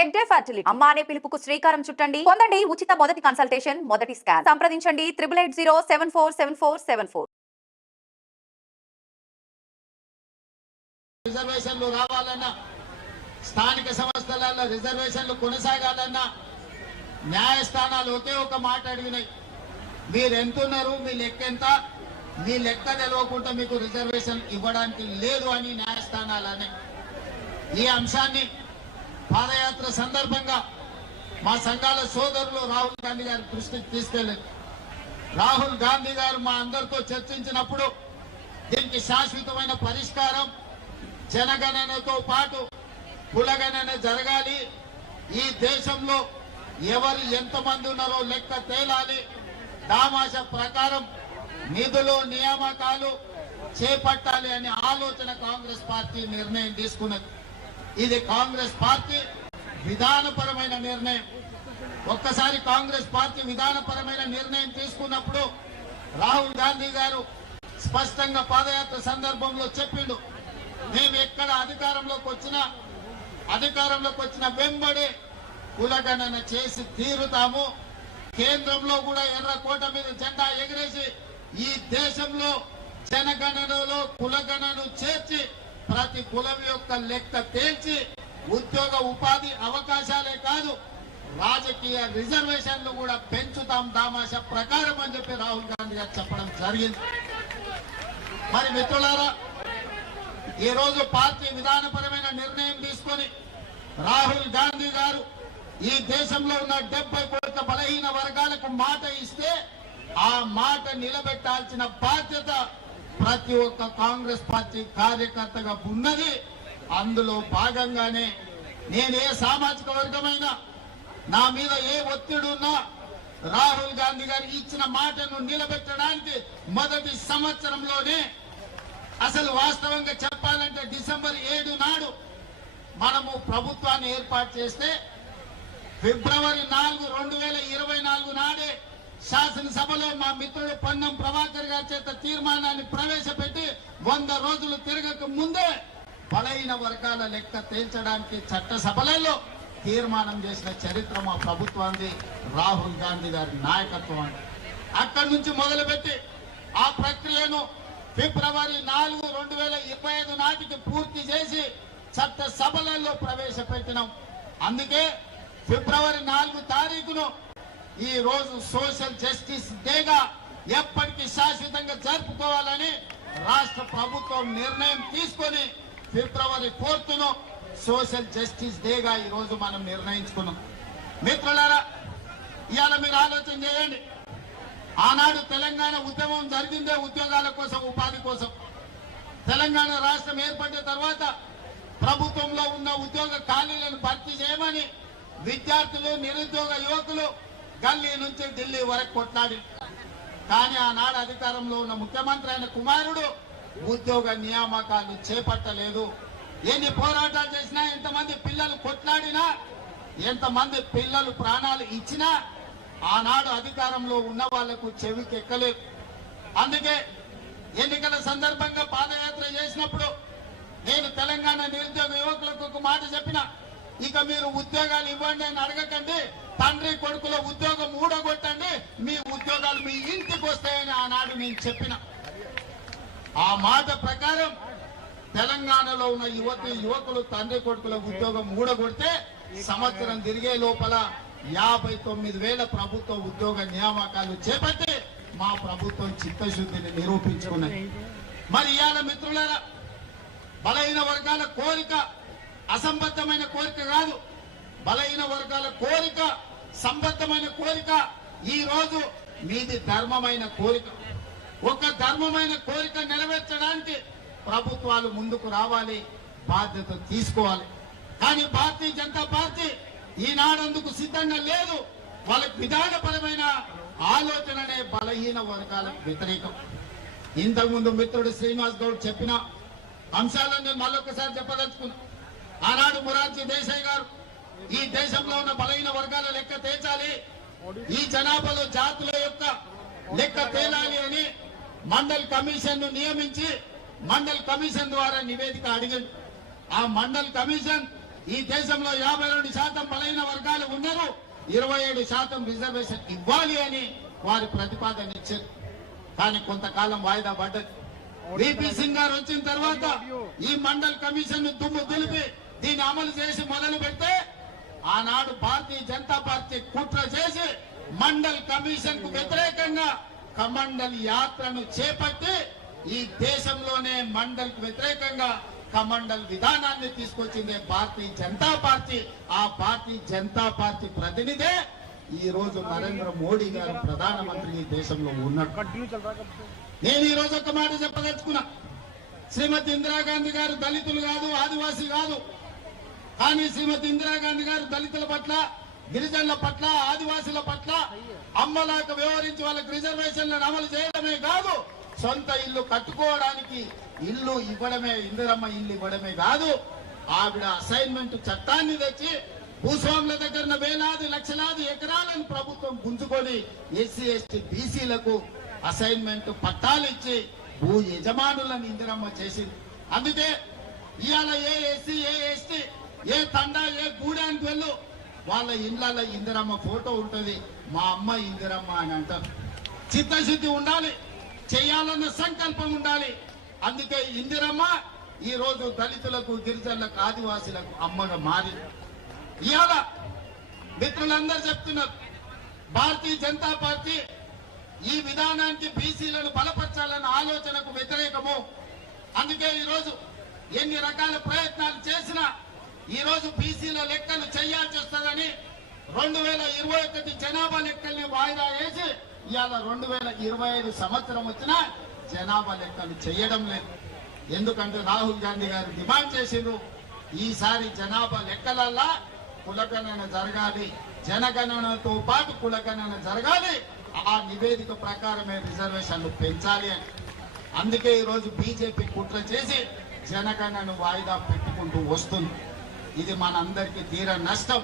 Hegde fertility అమ్మ అనే పిలుపుకు శ్రీకారం చుట్టండి. పొందండి ఉచిత మొదటి కన్సల్టేషన్, మొదటి స్కాన్. సంప్రదించండి 8880747474. రిజర్వేషన్లు రావాలన్నా, స్థానిక సంస్థలలో రిజర్వేషన్లు కొనసాగాలన్నా న్యాయస్థానాలు ఒకే ఒక మాట అడిగినాయి, మీరు ఎంతున్నారు, మీ లెక్క ఎంత, మీ లెక్క తెలవకుండా మీకు రిజర్వేషన్ ఇవ్వడానికి లేదు అని న్యాయస్థానాలనే. ఈ అంశాన్ని పాదయాత్ర సందర్భంగా మా సంఘాల సోదరులు రాహుల్ గాంధీ గారి దృష్టికి తీసుకెళ్ళారు. రాహుల్ గాంధీ గారు మా అందరితో చర్చించినప్పుడు దీనికి శాశ్వతమైన పరిష్కారం జనగణనతో పాటు కులగణన జరగాలి, ఈ దేశంలో ఎవరు ఎంతమంది ఉన్నారో లెక్క తేలాలి, దామాష ప్రకారం నిధులు నియామకాలు చేపట్టాలి అనే ఆలోచన కాంగ్రెస్ పార్టీ నిర్ణయం తీసుకున్నది. ఇది కాంగ్రెస్ పార్టీ విధానపరమైన నిర్ణయం. ఒక్కసారి కాంగ్రెస్ పార్టీ విధానపరమైన నిర్ణయం తీసుకున్నప్పుడు రాహుల్ గాంధీ గారు స్పష్టంగా పాదయాత్ర సందర్భంలో చెప్పిండు, మేము ఎక్కడ అధికారంలోకి వచ్చిన వెంబడే కులగణన చేసి తీరుతాము, కేంద్రంలో కూడా ఎర్రకోట మీద జెండా ఎగిరేసి ఈ దేశంలో జనగణనలో కులగణను చేర్చి ప్రతి కులం యొక్క లెక్క తేల్చి ఉద్యోగ ఉపాధి అవకాశాలే కాదు రాజకీయ రిజర్వేషన్లు కూడా పెంచుతాం దామాష ప్రకారం అని చెప్పి రాహుల్ గాంధీ గారు చెప్పడం జరిగింది. మరి మిత్రులారా, ఈ రోజు పార్టీ విధానపరమైన నిర్ణయం తీసుకొని రాహుల్ గాంధీ గారు ఈ దేశంలో ఉన్న 70 కోట్ల బలహీన వర్గాలకు మాట ఇస్తే ఆ మాట నిలబెట్టాల్సిన బాధ్యత ప్రతి ఒక్క కాంగ్రెస్ పార్టీ కార్యకర్తగా ఉన్నది. అందులో భాగంగానే నేను ఏ సామాజిక వర్గమైనా నా మీద ఏ ఒత్తిడి ఉన్నా రాహుల్ గాంధీ గారు ఇచ్చిన మాటను నిలబెట్టడానికి మొదటి సంవత్సరంలోనే, అసలు వాస్తవంగా చెప్పాలంటే డిసెంబర్ 7 నాడు మనము ప్రభుత్వాన్ని ఏర్పాటు చేస్తే ఫిబ్రవరి 4, 2024 నాడే శాసనసభలో మా మిత్రుడు పొన్నం ప్రభాకర్ గారి చేత తీర్మానాన్ని ప్రవేశపెట్టి 100 రోజులు తిరగక ముందే బలహీన వర్గాల లెక్క తేల్చడానికి చట్టసభలలో తీర్మానం చేసిన చరిత్ర మా ప్రభుత్వాన్ని, రాహుల్ గాంధీ గారి నాయకత్వం. అక్కడి నుంచి మొదలుపెట్టి ఆ ప్రక్రియను ఫిబ్రవరి 4, 2025 నాటికి పూర్తి చేసి చట్టసభలలో ప్రవేశపెట్టినాం. అందుకే ఫిబ్రవరి 4 తారీఖును ఈ రోజు సోషల్ జస్టిస్ డేగా ఎప్పటికీ శాశ్వతంగా జరుపుకోవాలని రాష్ట్ర ప్రభుత్వం నిర్ణయం తీసుకొని ఫిబ్రవరి 4ను సోషల్ జస్టిస్ డేగా ఈ రోజు మనం నిర్ణయించుకున్నాం. మిత్రులారా, ఇవాళ మీరు ఆలోచన చేయండి, ఆనాడు తెలంగాణ ఉద్యమం జరిగిందే ఉద్యోగాల కోసం, ఉపాధి కోసం. తెలంగాణ రాష్ట్రం ఏర్పడిన తర్వాత ప్రభుత్వంలో ఉన్న ఉద్యోగ ఖాళీలను భర్తీ చేయమని విద్యార్థులు, నిరుద్యోగ యువకులు గల్లీ నుంచి ఢిల్లీ వరకు కొట్లాడి, కానీ ఆనాడు అధికారంలో ఉన్న ముఖ్యమంత్రి అయిన కుమారుడు ఉద్యోగ నియామకాలు చేపట్టలేదు. ఎన్ని పోరాటాలు చేసినా, ఎంతమంది పిల్లలు కొట్లాడినా, ఎంతమంది పిల్లలు ప్రాణాలు ఇచ్చినా ఆనాడు అధికారంలో ఉన్న వాళ్లకు చెవికి ఎక్కలేదు. అందుకే ఎన్నికల సందర్భంగా పాదయాత్ర చేసినప్పుడు నేను తెలంగాణ నిరుద్యోగ యువకులకు ఒక మాట చెప్పిన, ఇక మీరు ఉద్యోగాలు ఇవ్వండి అని అడగకండి, తండ్రి కొడుకుల ఉద్యోగం ఊడగొట్టండి, మీ ఉద్యోగాలు మీ ఇంటికి వస్తాయని ఆనాడు నేను చెప్పిన. ఆ మాట ప్రకారం తెలంగాణలో ఉన్న యువకులు తండ్రి కొడుకుల ఉద్యోగం ఊడగొడితే సంవత్సరం తిరిగే లోపల 59,000 ప్రభుత్వ ఉద్యోగ నియామకాలు చేపట్టి మా ప్రభుత్వం చిత్తశుద్ధిని నిరూపించుకున్నది. మరి ఇవాళ మిత్రులారా, బలహీన వర్గాల కోరిక అసంబద్ధమైన కోరిక కాదు, బలహీన వర్గాల కోరిక సంబద్ధమైన కోరిక. ఈ రోజు మీది ధర్మమైన కోరిక. ఒక ధర్మమైన కోరిక నెరవేర్చడానికి ప్రభుత్వాలు ముందుకు రావాలి, బాధ్యత తీసుకోవాలి. కానీ భారతీయ జనతా పార్టీ ఈనాడందుకు సిద్ధంగా లేదు. వాళ్ళకి విధానపరమైన ఆలోచననే బలహీన వర్గాలకు వ్యతిరేకం. ఇంతకుముందు మిత్రుడు శ్రీనివాస్ గౌడ్ చెప్పిన అంశాలను నేను మళ్ళొకసారి చెప్పదలుచుకున్నా. ఆనాడు మొరార్జీ దేశాయ్ గారు ఈ దేశంలో ఉన్న బలహీన వర్గాల లెక్క తేల్చాలి, ఈ జనాభాలో జాతుల యొక్క లెక్క తేలాలి అని మండల్ కమిషన్ ను నియమించి మండల్ కమిషన్ ద్వారా నివేదిక అడిగింది. ఆ మండల్ కమిషన్ ఈ దేశంలో 52% బలైన వర్గాలు ఉన్నారు, 27% రిజర్వేషన్ ఇవ్వాలి అని వారి ప్రతిపాదన ఇచ్చారు. కానీ కొంతకాలం వాయిదా పడ్డది. విపి సింగ్ గారు వచ్చిన తర్వాత ఈ మండల్ కమిషన్ ను దుమ్ము దులిపి దీన్ని అమలు చేసి మొదలు పెడితే ఆనాడు భారతీయ జనతా పార్టీ కుట్ర చేసి మండల్ కమిషన్ కు వ్యతిరేకంగా కమండల్ యాత్రను చేపట్టి ఈ దేశంలోనే మండల్ కు వ్యతిరేకంగా కమండల్ విధానాన్ని తీసుకొచ్చింది భారతీయ జనతా పార్టీ. ఆ భారతీయ జనతా పార్టీ ప్రతినిధే ఈ రోజు నరేంద్ర మోడీ గారు ప్రధానమంత్రి ఈ దేశంలో ఉన్నాడు. నేను ఈ రోజు ఒక మాట చెప్పదలుచుకున్నా. శ్రీమతి ఇందిరాగాంధీ గారు దళితులు కాదు, ఆదివాసీ కాదు. కానీ శ్రీమతి ఇందిరాగాంధీ గారు దళితుల పట్ల, గిరిజనుల పట్ల, ఆదివాసుల పట్ల అమ్మలాగా వ్యవహరించి వాళ్ళకి రిజర్వేషన్లను అమలు చేయడమే కాదు, సొంత ఇల్లు కట్టుకోవడానికి ఇల్లు ఇవ్వడమే, ఇందిరమ్మ ఇల్లు ఇవ్వడమే కాదు, ఆవిడ అసైన్మెంట్ చట్టాన్ని తెచ్చి భూస్వాముల దగ్గర వేలాది లక్షలాది ఎకరాలను ప్రభుత్వం గుంజుకొని ఎస్సీ ఎస్టీ బీసీలకు అసైన్మెంట్ పట్టాలు ఇచ్చి భూ యజమానులను ఇందిరమ్మ చేసింది. అందుకే ఇవాళ ఏ ఎస్సీ, ఏ ఎస్టీ, ఏ తండా, ఏ గూడానికి వెళ్ళు వాళ్ళ ఇళ్లలో ఇందిరమ్మ ఫోటో ఉంటుంది. మా అమ్మ ఇందిరమ్మ అని అంటారు. చిత్తశుద్ధి ఉండాలి, చేయాలన్న సంకల్పం ఉండాలి. అందుకే ఇందిరమ్మ ఈ రోజు దళితులకు, గిరిజనులకు, ఆదివాసీలకు అమ్మగా మారి ఇవాళ మిత్రులందరూ చెప్తున్నారు భారతీయ జనతా పార్టీ ఈ విధానానికి బీసీలను బలపరచాలన్న ఆలోచనకు వ్యతిరేకము. అందుకే ఈరోజు ఎన్ని రకాల ప్రయత్నాలు చేసినా ఈ రోజు బీసీల లెక్కలు చేయాల్సి వస్తుందని 2021 జనాభా లెక్కల్ని వాయిదా వేసి ఇవాళ 2025 సంవత్సరం వచ్చినా జనాభా లెక్కలు చేయడం లేదు. ఎందుకంటే రాహుల్ గాంధీ గారు డిమాండ్ చేసిండ్రు, ఈసారి జనాభా లెక్కలల్లా కులగణన జరగాలి, జనగణనతో పాటు కులగణన జరగాలి, ఆ నివేదిక ప్రకారమే రిజర్వేషన్లు పెంచాలి అని. అందుకే ఈరోజు బీజేపీ కుట్ర చేసి జనగణనను వాయిదా పెట్టుకుంటూ వస్తుంది. ఇది మనందరికీ తీర నష్టం.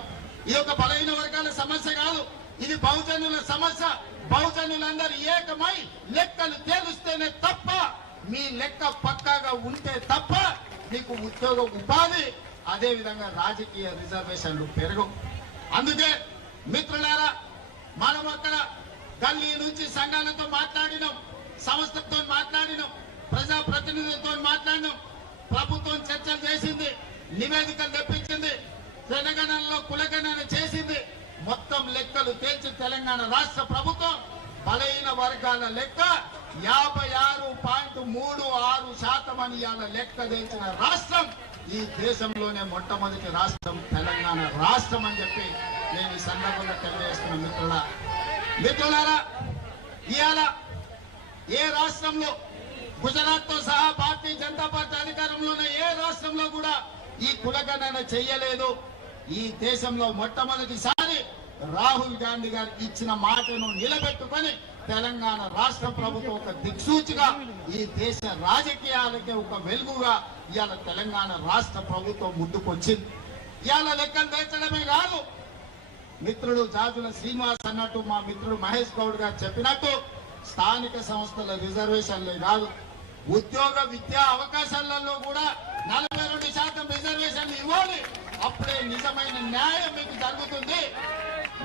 ఇది ఒక బలహీన వర్గాల సమస్య కాదు, ఇది బహుజనుల సమస్య. బహుజనులందరూ ఏకమై లెక్కలు తేలుస్తేనే తప్ప, మీ లెక్క పక్కాగా ఉంటే తప్ప మీకు ఉద్యోగ ఉపాధి, అదే విధంగా రాజకీయ రిజర్వేషన్లు పెరగవు. అందుకే మిత్రులారా, మనం అక్కడ గల్లీ నుంచి సంఘాలతో మాట్లాడినాం, సంస్థలతో మాట్లాడినాం, ప్రజా ప్రతినిధులతో మాట్లాడినాం. ప్రభుత్వం చర్చలు చేసింది, నివేదికలు తెప్పించింది, జనగణనలో కులగణన చేసింది. మొత్తం లెక్కలు తేల్చి తెలంగాణ రాష్ట్ర ప్రభుత్వం బలహీన వర్గాల లెక్క 56.36% అని ఇవాళ లెక్క తెల్చిన రాష్ట్రం ఈ దేశంలోనే మొట్టమొదటి రాష్ట్రం తెలంగాణ రాష్ట్రం అని చెప్పి నేను ఈ సందర్భంగా తెలియజేస్తున్న మిత్రులారా, ఇవాళ ఏ రాష్ట్రంలో, గుజరాత్ తో సహా భారతీయ జనతా పార్టీ అధికారంలో ఉన్న ఏ రాష్ట్రంలో కూడా ఈ కులగణన చెయ్యలేదు. ఈ దేశంలో మొట్టమొదటిసారి రాహుల్ గాంధీ గారు ఇచ్చిన మాటను నిలబెట్టుకొని తెలంగాణ రాష్ట్ర ప్రభుత్వం ఒక దిక్సూచిగా ఈ దేశ రాజకీయాలకే ఒక వెలుగుగా ఇవాళ తెలంగాణ రాష్ట్ర ప్రభుత్వం ముందుకొచ్చింది. ఇవాళ లెక్కలు తెచ్చడమే కాదు, మిత్రుడు జాజుల శ్రీనివాస్ అన్నట్టు, మా మిత్రుడు మహేష్ గౌడ్ గారు చెప్పినట్టు స్థానిక సంస్థల రిజర్వేషన్లే కాదు, ఉద్యోగ విద్యా అవకాశాలలో కూడా 42% రిజర్వేషన్లు ఇవ్వాలి. అప్పుడే నిజమైన న్యాయం మీకు జరుగుతుంది.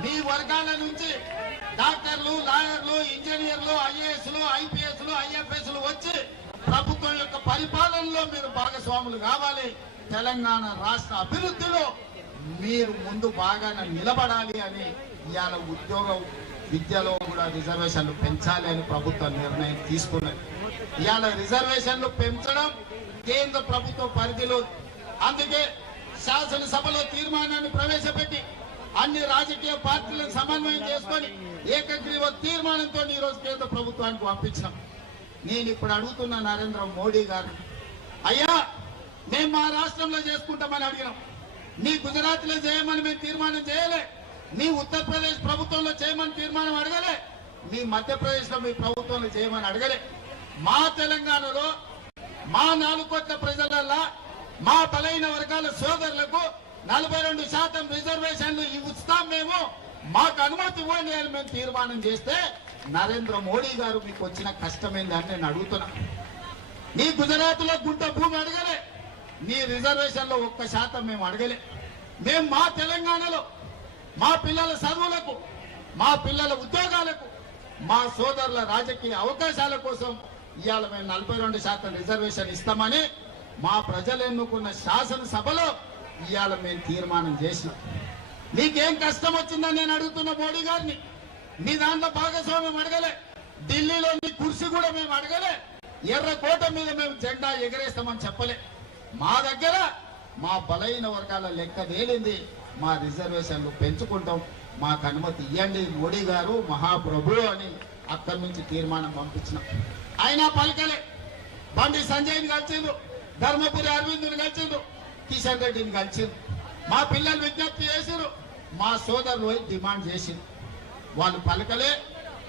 మీ వర్గాల నుంచి డాక్టర్లు, లాయర్లు, ఇంజనీర్లు, ఐఏఎస్లు, ఐపీఎస్లు, ఐఎఫ్ఎస్లు వచ్చి ప్రభుత్వం యొక్క పరిపాలనలో మీరు భాగస్వాములు కావాలి. తెలంగాణ రాష్ట్ర అభివృద్ధిలో మీరు ముందు బాగా నిలబడాలి అని ఇవాళ ఉద్యోగ విద్యలో కూడా రిజర్వేషన్లు పెంచాలి అని ప్రభుత్వం నిర్ణయం తీసుకున్నది. ఇవాళ రిజర్వేషన్లు పెంచడం కేంద్ర ప్రభుత్వ పరిధిలో. అందుకే శాసనసభలో తీర్మానాన్ని ప్రవేశపెట్టి అన్ని రాజకీయ పార్టీలను సమన్వయం చేసుకొని ఏకగ్రీవ తీర్మానంతో ఈ రోజు కేంద్ర ప్రభుత్వానికి పంపించినాం. నేను ఇప్పుడు అడుగుతున్న నరేంద్ర మోడీ గారు, అయ్యా మేము మా రాష్ట్రంలో చేసుకుంటామని అడిగినాం, మీ గుజరాత్ లో చేయమని మేము తీర్మానం చేయలే, మీ ఉత్తరప్రదేశ్ ప్రభుత్వంలో చేయమని తీర్మానం అడగలే, మీ మధ్యప్రదేశ్ లో మీ ప్రభుత్వంలో చేయమని అడగలే. మా తెలంగాణలో మా 4 కోట్ల ప్రజలల్లా మా బలైన వర్గాల సోదరులకు 42% రిజర్వేషన్లు ఇస్తాం, మేము మాకు అనుమతి ఇవ్వండి అని మేము తీర్మానం చేస్తే నరేంద్ర మోడీ గారు మీకు వచ్చిన కష్టమైంది అని నేను అడుగుతున్నా. నీ గుజరాత్ లో గుంట భూమి అడగలే, నీ రిజర్వేషన్ లో 1% మేము అడగలే. మేము మా తెలంగాణలో మా పిల్లల చదువులకు, మా పిల్లల ఉద్యోగాలకు, మా సోదరుల రాజకీయ అవకాశాల కోసం ఇవాళ మేము 42% రిజర్వేషన్ ఇస్తామని మా ప్రజలు ఎన్నుకున్న శాసనసభలో ఇవాళ మేము తీర్మానం చేసినాం. నీకేం కష్టం వచ్చిందని నేను అడుగుతున్న మోడీ గారిని. నీ దాంట్లో భాగస్వామ్యం అడగలే, ఢిల్లీలో నీ కుర్చీ కూడా మేము అడగలే, ఎర్రకోట మీద మేము జెండా ఎగరేస్తామని చెప్పలే. మా దగ్గర మా బలైన వర్గాల లెక్క తేలింది, మా రిజర్వేషన్లు పెంచుకుంటాం, మాకు అనుమతి ఇవ్వండి మోడీ గారు మహాప్రభు అని అక్కడి నుంచి తీర్మానం పంపించినాం. అయినా పలకలే. బండి సంజయ్ని కలిసిండ్రు, ధర్మపురి అరవింద్ని కలిసిండ్రు, కిషన్ రెడ్డిని కలిసిండ్రు. మా పిల్లలు విజ్ఞప్తి చేసిరు, మా సోదరులు డిమాండ్ చేసిండ్రు. వాళ్ళు పలకలే,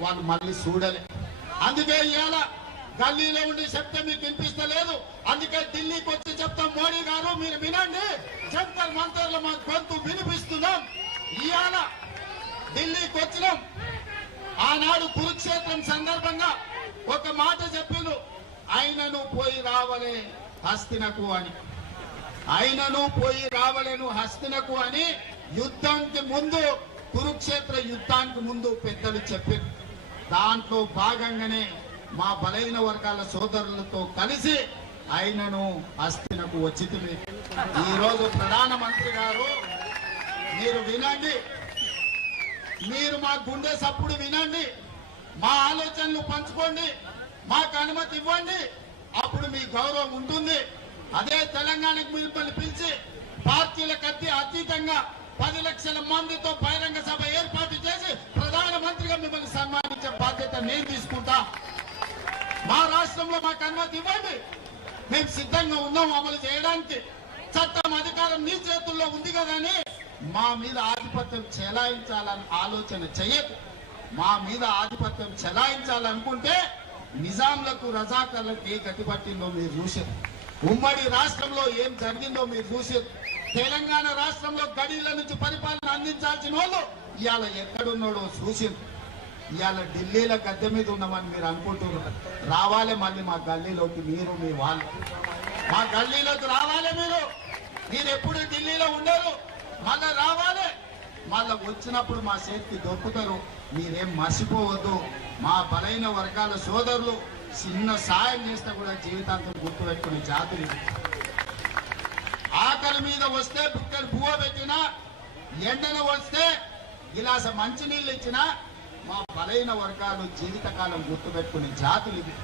వాళ్ళు మళ్ళీ చూడలే. అందుకే ఇవాళ గల్లీలో ఉండి చెప్తే మీకు వినిపిస్తలేదు. అందుకే ఢిల్లీకి వచ్చి చెప్తాం, మోడీ గారు మీరు వినండి, జంతర్ మంతర్లో మా గొంతు వినిపిస్తున్నాం. ఇవాళ ఢిల్లీకి వచ్చినాం. ఆనాడు కురుక్షేత్రం సందర్భంగా ఒక మాట చెప్పిండు, ఆయనను పోయి రావలే హస్తినకు అని. ఆయనను పోయి రావలేను హస్తినకు అని యుద్ధానికి ముందు, కురుక్షేత్ర యుద్ధానికి ముందు పెద్దలు చెప్పారు. దాంట్లో భాగంగానే మా బలైన వర్గాల సోదరులతో కలిసి ఆయనను హస్తినకు వచ్చింది. ఈరోజు ప్రధానమంత్రి గారు మీరు వినండి, మీరు మా గుండె సప్పుడు వినండి, మా ఆలోచనలు పంచుకోండి, మాకు అనుమతి ఇవ్వండి, అప్పుడు మీ గౌరవం ఉంటుంది. అదే తెలంగాణకు మిమ్మల్ని పిలిచి పార్టీలకు అతీతంగా 10 లక్షల మందితో బహిరంగ సభ ఏర్పాటు చేసి ప్రధానమంత్రిగా మిమ్మల్ని సన్మానించే బాధ్యత నేను తీసుకుంటా. మా రాష్ట్రంలో మాకు అనుమతి ఇవ్వండి, మేము సిద్ధంగా ఉన్నాం అమలు చేయడానికి. చట్టం అధికారం నీ చేతుల్లో ఉంది కదా అని మా మీద ఆధిపత్యం చెలాయించాలని ఆలోచన చెయ్యకు. మా మీద ఆధిపత్యం చెలాయించాలనుకుంటే నిజాంలకు రజాకర్లకు ఏ గతి పట్టిందో మీరు చూసారు. ఉమ్మడి రాష్ట్రంలో ఏం జరిగిందో మీరు చూసారు. తెలంగాణ రాష్ట్రంలో గడీల నుంచి పరిపాలన అందించాల్సిన వాళ్ళు ఇవాళ ఎక్కడున్నాడో చూసారు. ఇవాళ ఢిల్లీలో గద్దె మీద ఉన్నామని మీరు అనుకుంటున్నారు. రావాలి మళ్ళీ మా గల్లీలోకి, మీరు మీ వాళ్ళు మా గల్లీలోకి రావాలి. మీరు ఎప్పుడు ఢిల్లీలో ఉండరు, మళ్ళా రావాలి. మళ్ళా వచ్చినప్పుడు మా చేతికి దొరుకుతారు. మీరేం మర్చిపోవద్దు. మా బలైన వర్గాల సోదరులు చిన్న సాయం చేస్తే కూడా జీవితాంతం గుర్తుపెట్టుకునే జాతులు. ఆకలి మీద వస్తే బుక్కలు పువ్వ పెట్టినా, ఎండన వస్తే గిలాస మంచినీళ్ళు ఇచ్చినా మా బలైన వర్గాలు జీవితకాలం గుర్తుపెట్టుకునే జాతులు ఇవి.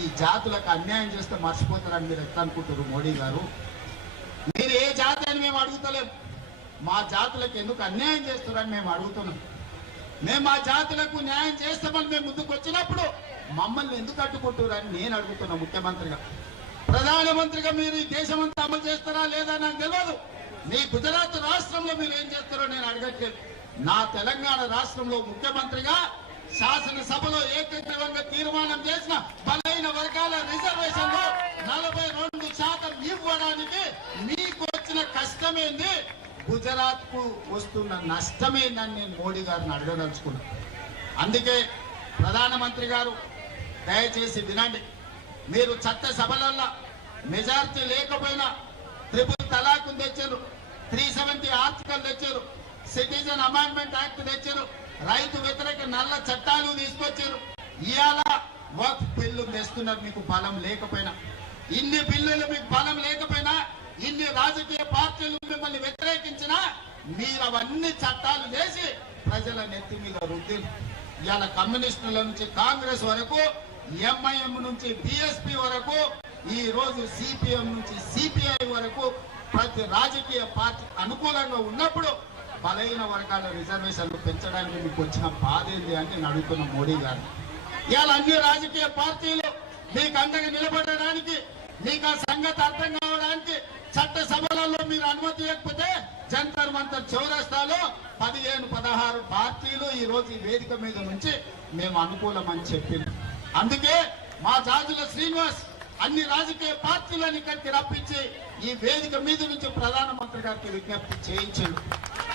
ఈ జాతులకు అన్యాయం చేస్తే మర్చిపోతారని మీరు ఎట్లా అనుకుంటారు మోడీ గారు? మీరు ఏ జాతి అని మేము అడుగుతలేము, మా జాతులకు ఎందుకు అన్యాయం చేస్తారని మేము అడుగుతున్నాం. మేము మా జాతులకు న్యాయం చేస్తామని మేము ముందుకు వచ్చినప్పుడు మమ్మల్ని ఎందుకు అడ్డుకుంటారని నేను అడుగుతున్నా. ముఖ్యమంత్రిగా, ప్రధానమంత్రిగా మీరు ఈ దేశమంతా అమలు చేస్తారా లేదా నాకు తెలియదు. మీ గుజరాత్ రాష్ట్రంలో మీరు ఏం చేస్తారో నేను అడగట్లేదు. నా తెలంగాణ రాష్ట్రంలో ముఖ్యమంత్రిగా శాసనసభలో ఏకగ్రీవంగా తీర్మానం చేసిన బలైన వర్గాల రిజర్వేషన్ లో 42% ఇవ్వడానికి మీకు వచ్చిన కష్టమేంది, గుజరాత్ కు వస్తున్న నష్టమేందని నేను మోడీ గారిని అడగదలుచుకున్నాను. అందుకే ప్రధానమంత్రి గారు దయచేసి వినండి. మీరు చట్టసభలలో మెజారిటీ లేకపోయినా ట్రిపుల్ తలాక్ తెచ్చారు, 370 ఆర్టికల్ తెచ్చారు, సిటిజన్ అమెండ్మెంట్ యాక్ట్ తెచ్చారు, రైతు వ్యతిరేక నల్ల చట్టాలు తీసుకొచ్చారు. ఇవాళ వక్ఫ్ బిల్లు తెస్తున్నారు. మీకు బలం లేకపోయినా, ఇన్ని బిల్లులు మీకు బలం లేకపోయినా, ఇన్ని రాజకీయ పార్టీలు మిమ్మల్ని వ్యతిరేకించినా మీరు అవన్నీ చట్టాలు చేసి ప్రజల నెత్తి మీద రుద్ది ఇవాళ కమ్యూనిస్టుల నుంచి కాంగ్రెస్ వరకు, ఎంఐఎం నుంచి బిఎస్పీ వరకు, ఈ రోజు సిపిఎం నుంచి సిపిఐ వరకు ప్రతి రాజకీయ పార్టీ అనుకూలంగా ఉన్నప్పుడు బలైన వర్గాల రిజర్వేషన్లు పెంచడానికి మీకు వచ్చిన బాధ ఏంటి అంటే నేను అడుగుతున్న మోడీ గారు. ఇవాళ అన్ని రాజకీయ పార్టీలు మీకు అండగా నిలబడడానికి, మీకు ఆ సంగతి అర్థం కావడానికి చట్టసభలలో మీరు అనుమతి ఇవ్వకపోతే జంతర్ మంతర్ చౌరస్తాలో 15-16 పార్టీలు ఈ రోజు ఈ వేదిక మీద నుంచి మేము అనుకూలమని చెప్పింది. అందుకే మా జాజుల శ్రీనివాస్ అన్ని రాజకీయ పార్టీలను ఇక్కడికి రప్పించి ఈ వేదిక మీద నుంచి ప్రధానమంత్రి గారికి విజ్ఞప్తి చేయించారు.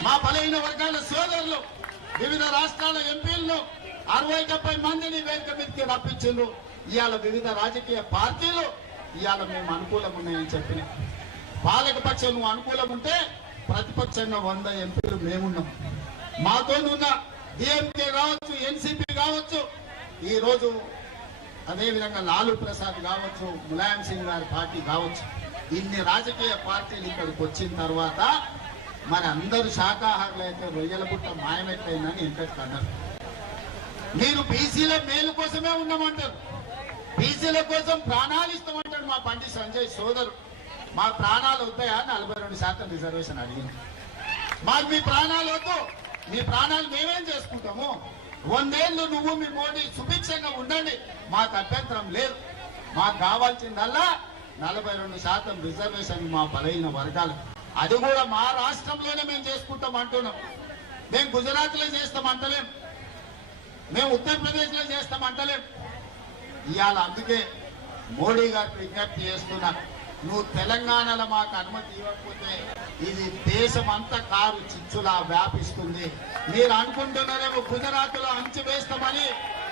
మా బలైన వర్గాల సోదరులు వివిధ రాష్ట్రాల ఎంపీలను 60-70 మందిని వేదిక మీదకి రప్పించారు. ఇవాళ వివిధ రాజకీయ పార్టీలు ఇవాళ మేము అనుకూలంగా ఉన్నాయని చెప్పినాయి. పాలక పక్షం నువ్వు అనుకూలం ఉంటే ప్రతిపక్షంగా 100 ఎంపీలు మేమున్నాం. మాతో ఉన్న డిఎంకే కావచ్చు, ఎన్సీపీ కావచ్చు, ఈ రోజు అదేవిధంగా లాలూ ప్రసాద్ కావచ్చు, ములాయం సింగ్ గారి పార్టీ కావచ్చు, ఇన్ని రాజకీయ పార్టీలు ఇక్కడికి వచ్చిన తర్వాత మన అందరూ శాఖాహారులు అయితే రొయ్యల పుట్ట మాయమెట్లయిందని ఇంతటి అన్నారు. మీరు బీసీల మేలు కోసమే ఉన్నామంటారు, బీసీల కోసం ప్రాణాలు ఇస్తామంటాడు మా బండి సంజయ్ సోదరు. మా ప్రాణాలు వద్దాయా? 42% రిజర్వేషన్ అడిగింది. మాకు మీ ప్రాణాలు వద్దు, మీ ప్రాణాలు మేమేం చేసుకుంటాము? 100 ఏళ్ళు నువ్వు మీ మోడీ సుభిక్షంగా ఉండండి, మాకు అభ్యంతరం లేదు. మాకు కావాల్సిందల్లా 42% రిజర్వేషన్ మా బలైన వర్గాలు. అది కూడా మా రాష్ట్రంలోనే మేము చేసుకుంటాం అంటున్నాం. మేము గుజరాత్లో చేస్తాం అంటలేం, మేము ఉత్తరప్రదేశ్లో చేస్తాం అంటలేం. ఇవాళ అందుకే మోడీ గారికి విజ్ఞప్తి చేస్తున్నా, నువ్వు తెలంగాణలో మాకు అనుమతి ఇవ్వకపోతే ఇది దేశం అంతా కారు చిచ్చులా వ్యాపిస్తుంది. మీరు అనుకుంటున్నారేమో గుజరాత్ లో అంచు వేస్తామని,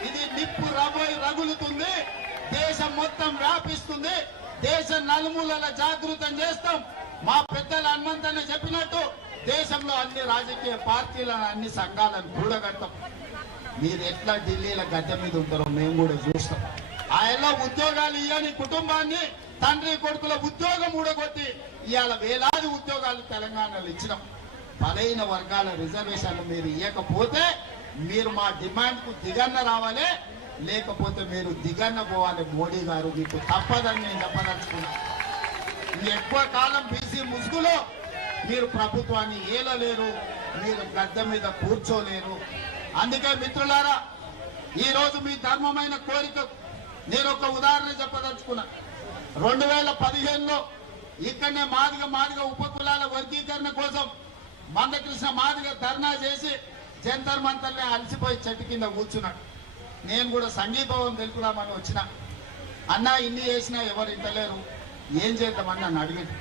ఇది నిప్పు రగులుతుంది, దేశం మొత్తం వ్యాపిస్తుంది, దేశ నలుమూలల జాగృతం చేస్తాం. మా పెద్దలు హనుమంతనే చెప్పినట్టు దేశంలో అన్ని రాజకీయ పార్టీలను, అన్ని సంఘాలను కూడగడతాం. మీరు ఎట్లా ఢిల్లీలో గద్దె మీద ఉంటారో మేము కూడా చూస్తాం. ఆయన ఉద్యోగాలు ఇవ్వని కుటుంబాన్ని తండ్రి కొడుకుల ఉద్యోగం ఊడగొట్టి ఇవాళ వేలాది ఉద్యోగాలు తెలంగాణలో ఇచ్చినాం. బలైన వర్గాల రిజర్వేషన్లు మీరు ఇవ్వకపోతే మీరు మా డిమాండ్ కు దిగన్న రావాలి, లేకపోతే మీరు దిగన్న పోవాలి. మోడీ గారు మీకు తప్పదని నేను చెప్పదలుచుకున్నా. ఎక్కువ కాలం బీసీ ముసుగులో మీరు ప్రభుత్వాన్ని ఏలలేరు, మీరు గద్దె మీద కూర్చోలేరు. అందుకే మిత్రులారా, ఈ రోజు మీ ధర్మమైన కోరిక నేను ఒక ఉదాహరణ చెప్పదలుచుకున్నా. 2015లో ఇక్కడనే మాదిగ ఉపకులాల వర్గీకరణ కోసం మందకృష్ణ మాదిగ ధర్నా చేసి జంతర్ మంతర్నే అలసిపోయి చెట్టు కింద కూర్చున్నాడు. నేను కూడా సంఘీభావం తెలుపుదామని వచ్చిన. అన్నా ఇన్ని చేసినా ఎవరు ఇంటలేరు, ఏం చేద్దామని నన్ను అడిగింది.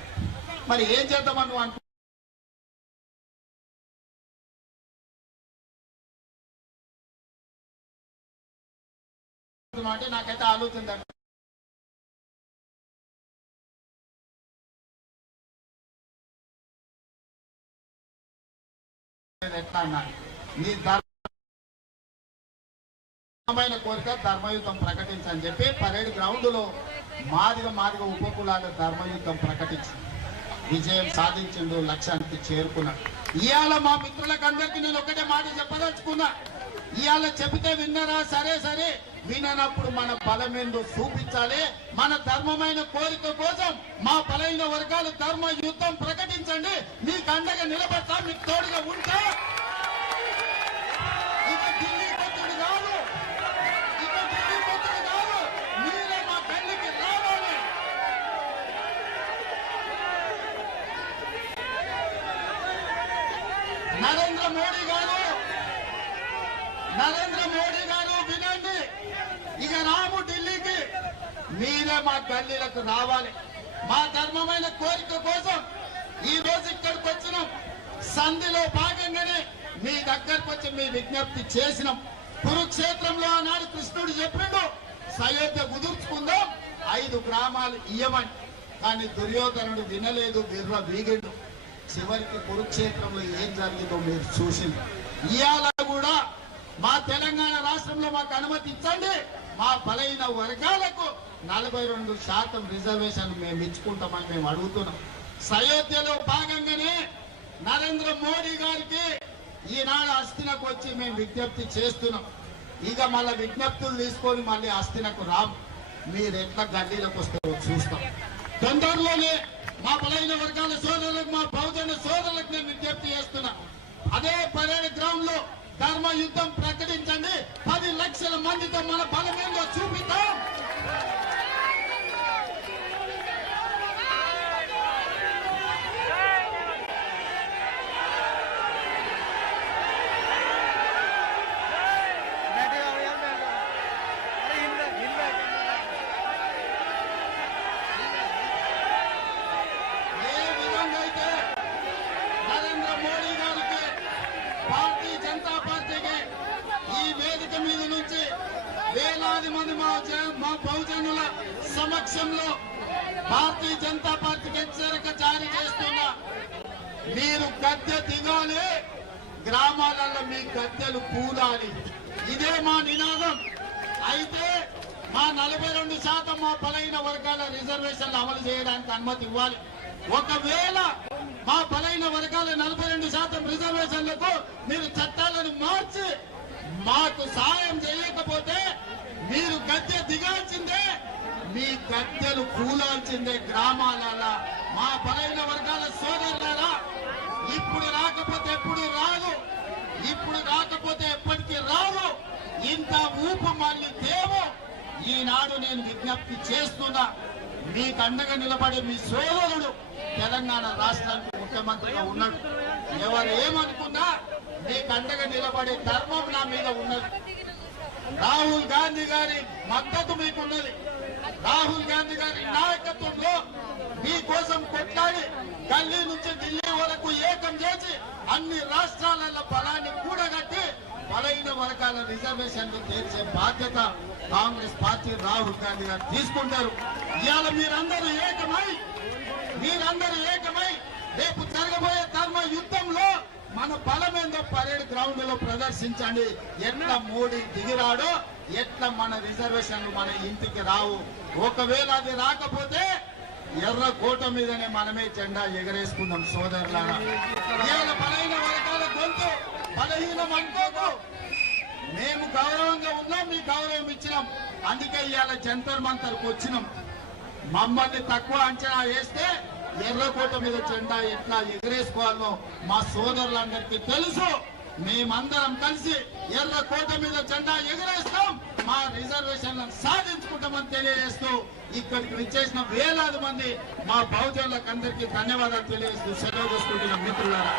మరి ఏం చేద్దామని అనుకుంటున్నా అంటే నాకైతే ఆలోచన ఎట్లా అన్నాను, నీ ధర్మమైన కోరిక ధర్మయుద్ధం ప్రకటించని చెప్పి పరేడ్ గ్రౌండ్ లో మాదిగ ఉపకులాల ధర్మయుద్ధం ప్రకటించి విజయం సాధించిండు, లక్ష్యానికి చేరుకున్నాడు. ఇవాళ మా మిత్రులకు అందరికీ నేను ఒకటే మాట చెప్పదలుచుకున్నా. ఇవాళ చెబితే విన్నరా? సరే విననప్పుడు మన బలమేందో చూపించాలి. మన ధర్మమైన కోరిక కోసం మా బలైన వర్గాలు ధర్మ యుద్ధం ప్రకటించండి. మీకు అండగా నిలబడతా, మీకు తోడుగా ఉంటా. ఇక ఢిల్లీ కొట్టుడు కాదు, మీరే మా పెళ్లికి రావాలి. నరేంద్ర మోడీ గారు వినండి, ఇక రాము ఢిల్లీకి, మీరే మా గల్లీలకు రావాలి. మా ధర్మమైన కోరిక కోసం ఈ రోజు ఇక్కడికి వచ్చినాం. సంధిలో భాగంగానే మీ దగ్గరకు వచ్చి మీ విజ్ఞప్తి చేసినాం. కురుక్షేత్రంలో ఆనాడు కృష్ణుడు చెప్పిండు, అయోధ్య కుదుర్చుకుందాం, 5 గ్రామాలు ఇయ్యమని. కానీ దుర్యోధనుడు వినలేదు, వీగిండు. చివరికి కురుక్షేత్రంలో ఏం జరిగిందో మీరు చూసింది. ఇవాళ కూడా మా తెలంగాణ రాష్ట్రంలో మాకు అనుమతి ఇచ్చండి, మా బలైన వర్గాలకు 42% రిజర్వేషన్ మేము ఇచ్చుకుంటామని మేము అడుగుతున్నాం. అయోధ్యలో భాగంగానే నరేంద్ర మోడీ గారికి ఈనాడు అస్థినకు వచ్చి మేము విజ్ఞప్తి చేస్తున్నాం. ఇక మళ్ళీ విజ్ఞప్తులు తీసుకొని మళ్ళీ అస్థినకు రాము. మీరు ఎట్లా గల్లీలకు వస్తారో చూస్తాం. తొందరలోనే మా బలైన వర్గాల సోదరులకు, మా బహుజన సోదరులకు నేను విజ్ఞప్తి చేస్తున్నా. అదే పరేడ్ గ్రౌండ్ లో ధర్మ యుద్ధం ప్రకటించండి. 10 లక్షల మందితో మన బలమేందో చూపిద్దాం. ఏ విధంగా అయితే నరేంద్ర మోడీ గారికి, భారతీయ జనతా పార్టీకి ఈ వేదిక మీద నుంచి వేలాది మంది మా బహుజనుల సమక్షంలో భారతీయ జనతా పార్టీకి హెచ్చరిక జారీ చేస్తున్నా. మీరు గద్దె దిగాలి, గ్రామాలలో మీ గద్దెలు కూలాలి. ఇదే మా నినాదం. అయితే మా 42% మా బలైన వర్గాల రిజర్వేషన్లు అమలు చేయడానికి అనుమతి ఇవ్వాలి. ఒకవేళ మా బలైన వర్గాల 42% రిజర్వేషన్లకు మీరు చట్టాలను మార్చి మాకు సాయం చేయకపోతే మీరు గద్దె దిగాల్సిందే, మీ గద్దెలు కూలాల్సిందే. గ్రామాలలో మా బలైన వర్గాల సోదరులారా, ఇప్పుడు రాకపోతే ఎప్పుడు రాదు, ఇప్పుడు రాకపోతే ఎప్పటికీ రాదు. ఇంత ఊపు మళ్ళీ తేవు. ఈనాడు నేను విజ్ఞప్తి చేస్తున్నా, మీకు అండగా నిలబడే మీ సోదరుడు తెలంగాణ రాష్ట్రానికి ముఖ్యమంత్రిగా ఉన్నాడు. ఎవరు ఏమనుకున్నా మీకు అండగా నిలబడే ధర్మం నా మీద ఉన్నది. రాహుల్ గాంధీ గారి మద్దతు మీకున్నది. రాహుల్ గాంధీ గారి నాయకత్వంలో మీకోసం కొట్లాడి ఢిల్లీ నుంచి ఢిల్లీ వరకు ఏకం చేసి అన్ని రాష్ట్రాలలో బలాన్ని కూడగట్టి బలైన వర్గాల రిజర్వేషన్లు తీర్చే బాధ్యత కాంగ్రెస్ పార్టీ రాహుల్ గాంధీ గారు తీసుకుంటారు. ఇవాళ మీరందరూ ఏకమై రేపు జరగబోయే ధర్మ యుద్ధంలో మన బలమేందో పరేడ్ గ్రౌండ్ లో ప్రదర్శించండి. ఎట్లా మోడీ దిగిరాడో ఎట్లా మన రిజర్వేషన్లు మన ఇంటికి రావు. ఒకవేళ అది రాకపోతే ఎర్ర కోట మీదనే మనమే జెండా ఎగరేసుకుందాం సోదరులారా. ఇవాళ బలహీన వర్గాల గొంతు బలహీనం అనుకోకు. మేము గౌరవంగా ఉన్నాం, మీ గౌరవం ఇచ్చినాం. అందుకే ఇవాళ జంతర్ మంతర్కి వచ్చినాం. మమ్మల్ని తక్కువ అంచనా వేస్తే ఎర్రకోట మీద జెండా ఎట్లా ఎగరేసుకోవాలో మా సోదరులందరికీ తెలుసు. మేమందరం కలిసి ఎర్రకోట మీద జెండా ఎగరేస్తాం, మా రిజర్వేషన్లను సాధించుకుంటామని తెలియజేస్తూ ఇక్కడికి విచ్చేసిన వేలాది మంది మా బహుజనులకు అందరికీ ధన్యవాదాలు తెలియజేస్తూ సెలవు తీసుకుంటున్నాం మిత్రులారా.